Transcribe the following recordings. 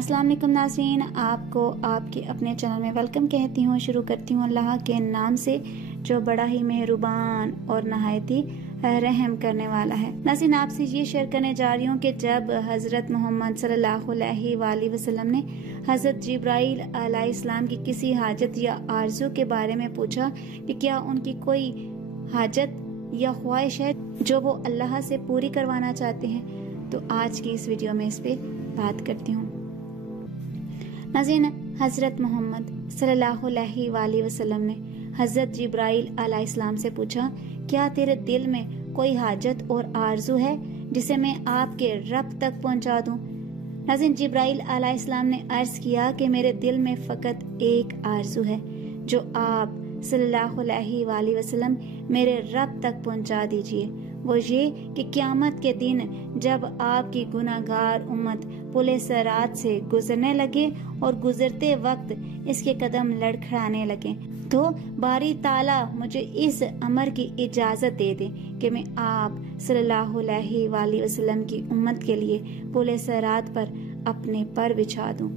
अस्सलाम वालेकुम नाज़रीन, आपको आपके अपने चैनल में वेलकम कहती हूँ। शुरू करती हूँ अल्लाह के नाम से जो बड़ा ही मेहरबान और नहायती रहम करने वाला है। नाज़रीन, आपसे ये शेयर करने जा रही हूँ कि जब हज़रत मोहम्मद सल्लल्लाहु अलैहि वसल्लम ने हज़रत जिब्राइल अलैहिस्सलाम की किसी हाजत या आरज़ू के बारे में पूछा कि क्या उनकी कोई हाजत या ख्वाहिश है जो वो अल्लाह से पूरी करवाना चाहते हैं, तो आज की इस वीडियो में इस पे बात करती हूँ। नाज़रीन, हज़रत मोहम्मद सल्लल्लाहु अलैहि वसल्लम ने हज़रत जिब्राइल अलैहिस्सलाम से पूछा, क्या तेरे दिल में कोई हाजत और आरजू है जिसे मैं आपके रब तक पहुंचा दूं? नाज़रीन, जिब्राइल अलैहिस्सलाम ने अर्ज किया कि मेरे दिल में फ़कत एक आरजू है जो आप सल्लल्लाहु अलैहि वसल्लम मेरे रब तक पहुंचा दीजिए। वो ये कि क़यामत के दिन जब आपकी गुनाहगार उम्मत पुले सरात से गुजरने लगे और गुजरते वक्त इसके कदम लड़खड़ाने लगे, तो बारी ताला मुझे इस अमर की इजाज़त दे दे कि मैं आप सल्लल्लाहु अलैहि वसल्लम की उम्मत के लिए पुले सरात पर अपने पर बिछा दूं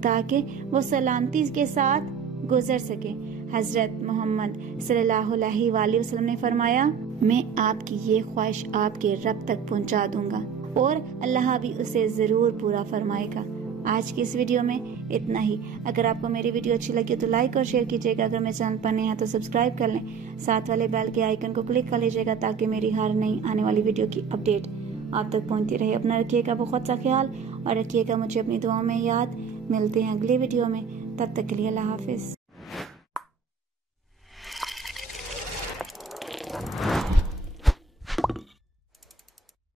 ताकि वो सलामती के साथ गुजर सके। हजरत मोहम्मद सल्लल्लाहु अलैहि वसल्लम ने फरमाया, मैं आपकी ये ख्वाहिश आपके रब तक पहुंचा दूंगा और अल्लाह भी उसे जरूर पूरा फरमाएगा। आज की इस वीडियो में इतना ही। अगर आपको मेरी वीडियो अच्छी लगी तो लाइक और शेयर कीजिएगा। अगर मेरे चैनल पर नए हैं तो सब्सक्राइब कर लें। साथ वाले बेल के आइकन को क्लिक कर लीजिएगा ताकि मेरी हर नई आने वाली वीडियो की अपडेट आप तक पहुंचती रहे। अपना रखिएगा बहुत सा ख्याल और रखिएगा मुझे अपनी दुआओं में याद। मिलते हैं अगले वीडियो में, तब तक के लिए अल्लाह हाफिज।